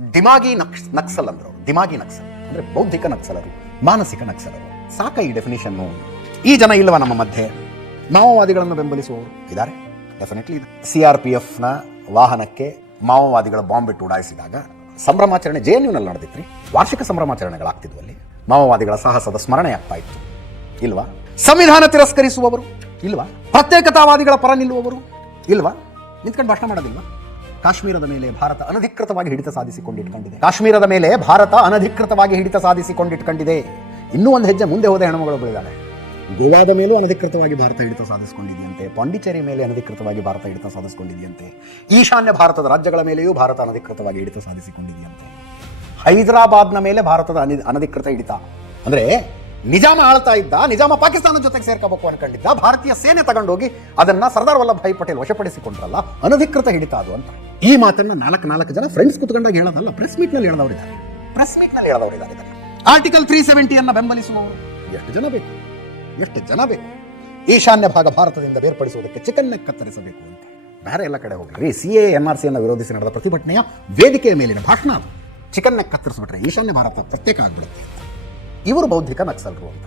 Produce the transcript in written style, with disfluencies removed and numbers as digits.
ದಿಮಾಗಿ ನಕ್ಸಲ್ ಅಂದ್ರು. ದಿಮಾಗಿ ನಕ್ಸಲ್ ಅಂದ್ರೆ ಬೌದ್ಧಿಕ ನಕ್ಸಲರು, ಮಾನಸಿಕ ನಕ್ಸಲರು. ಸಾಕ ಈ ಡೆಫಿನಿಷನ್ನು? ಈ ಜನ ಇಲ್ಲವ ನಮ್ಮ ಮಧ್ಯೆ? ಮಾವೋವಾದಿಗಳನ್ನು ಬೆಂಬಲಿಸುವವರು ಇದ್ದಾರೆ, ಡೆಫಿನೆಟ್ಲಿ ಇದೆ. CRPFನ ವಾಹನಕ್ಕೆ ಮಾವೋವಾದಿಗಳ ಬಾಂಬ್ ಇಟ್ಟು ಉಡಾಯಿಸಿದಾಗ ಸಂಭ್ರಮಾಚರಣೆ JNUನಲ್ಲಿ ನಡೆದಿತ್ತು. ವಾರ್ಷಿಕ ಸಂಭ್ರಮಾಚರಣೆಗಳಾಗ್ತಿದ್ವು. ಅಲ್ಲಿ ಮಾವೋವಾದಿಗಳ ಸಾಹಸದ ಸ್ಮರಣೆ ಆಗ್ತಾ ಇತ್ತು, ಇಲ್ವಾ? ಸಂವಿಧಾನ ತಿರಸ್ಕರಿಸುವವರು ಇಲ್ವಾ? ಪ್ರತ್ಯೇಕತಾವಾದಿಗಳ ಪರ ನಿಲ್ಲುವವರು ಇಲ್ವಾ? ನಿಂತ್ಕೊಂಡು ಭಾಷಣ ಮಾಡೋದಿಲ್ವಾ? ಕಾಶ್ಮೀರದ ಮೇಲೆ ಭಾರತ ಅನಧಿಕೃತವಾಗಿ ಹಿಡಿತ ಸಾಧಿಸಿಕೊಂಡಿಟ್ಕೊಂಡಿದೆ. ಕಾಶ್ಮೀರದ ಮೇಲೆ ಭಾರತ ಅನಧಿಕೃತವಾಗಿ ಹಿಡಿತ ಸಾಧಿಸಿಕೊಂಡಿಟ್ಕೊಂಡಿದೆ. ಇನ್ನೂ ಒಂದು ಹೆಜ್ಜೆ ಮುಂದೆ ಹೋದ ಹೆಣ್ಣುಮಗಳು ಬೆಳೆದಾಳೆ. ಗೋವಾದ ಮೇಲೂ ಅನಧಿಕೃತವಾಗಿ ಭಾರತ ಹಿಡಿತ ಸಾಧಿಸಿಕೊಂಡಿದೆಯಂತೆ. ಪಾಂಡಿಚೇರಿ ಮೇಲೆ ಅನಧಿಕೃತವಾಗಿ ಭಾರತ ಹಿಡಿತ ಸಾಧಿಸಿಕೊಂಡಿದೆಯಂತೆ. ಈಶಾನ್ಯ ಭಾರತದ ರಾಜ್ಯಗಳ ಮೇಲೆಯೂ ಭಾರತ ಅನಧಿಕೃತವಾಗಿ ಹಿಡಿತ ಸಾಧಿಸಿಕೊಂಡಿದೆಯಂತೆ. ಹೈದರಾಬಾದ್ನ ಮೇಲೆ ಭಾರತದ ಅನಧಿಕೃತ ಹಿಡಿತ ಅಂದ್ರೆ ನಿಜಾಮ ಆಳ್ತಾ ಇದ್ದ, ನಿಜಾಮ ಪಾಕಿಸ್ತಾನದ ಜೊತೆಗೆ ಸೇರ್ಕೋಬೇಕು ಅನ್ಕೊಂಡಿದ್ದ. ಭಾರತೀಯ ಸೇನೆ ತಗೊಂಡೋಗಿ ಅದನ್ನ ಸರ್ದಾರ್ ವಲ್ಲಭಭಾಯಿ ಪಟೇಲ್ ವಶಪಡಿಸಿಕೊಂಡ್ರಲ್ಲ, ಅನಧಿಕೃತ ಹಿಡಿತ ಅದು ಅಂತ. ಈ ಮಾತನ್ನ ನಾಲ್ಕು ಜನ ಫ್ರೆಂಡ್ಸ್ ಕುತ್ಕೊಂಡಾಗ ಹೇಳೋದಲ್ಲ, ಪ್ರೆಸ್ ಮೀಟ್ ನಲ್ಲಿ ಹೇಳದವರಿದ್ದಾರೆ. ಆರ್ಟಿಕಲ್ 370 ಬೆಂಬಲಿಸುವವರು ಎಷ್ಟು ಜನ ಬೇಕು? ಈಶಾನ್ಯ ಭಾಗ ಭಾರತದಿಂದ ಬೇರ್ಪಡಿಸುವುದಕ್ಕೆ ಚಿಕನ್ ನೆಕ್ ಕತ್ತರಿಸಬೇಕು ಅಂತ ಬೇರೆ ಎಲ್ಲ ಕಡೆ ಹೋಗ್ರಿ. CAA NRC ವಿರೋಧಿಸಿ ನಡೆದ ಪ್ರತಿಭಟನೆಯ ವೇದಿಕೆಯ ಮೇಲಿನ ಭಾಷಣ ಅದು. ಚಿಕನ್ ನೆಕ್ ಕತ್ತರಿಸ್ಬಿಟ್ರೆ ಈಶಾನ್ಯ ಭಾರತ ಪ್ರತ್ಯೇಕ ಆಗ್ಬಿಡುತ್ತೆ. ಇವರು ಬೌದ್ಧಿಕ ನಕ್ಸಲರು ಅಂತ.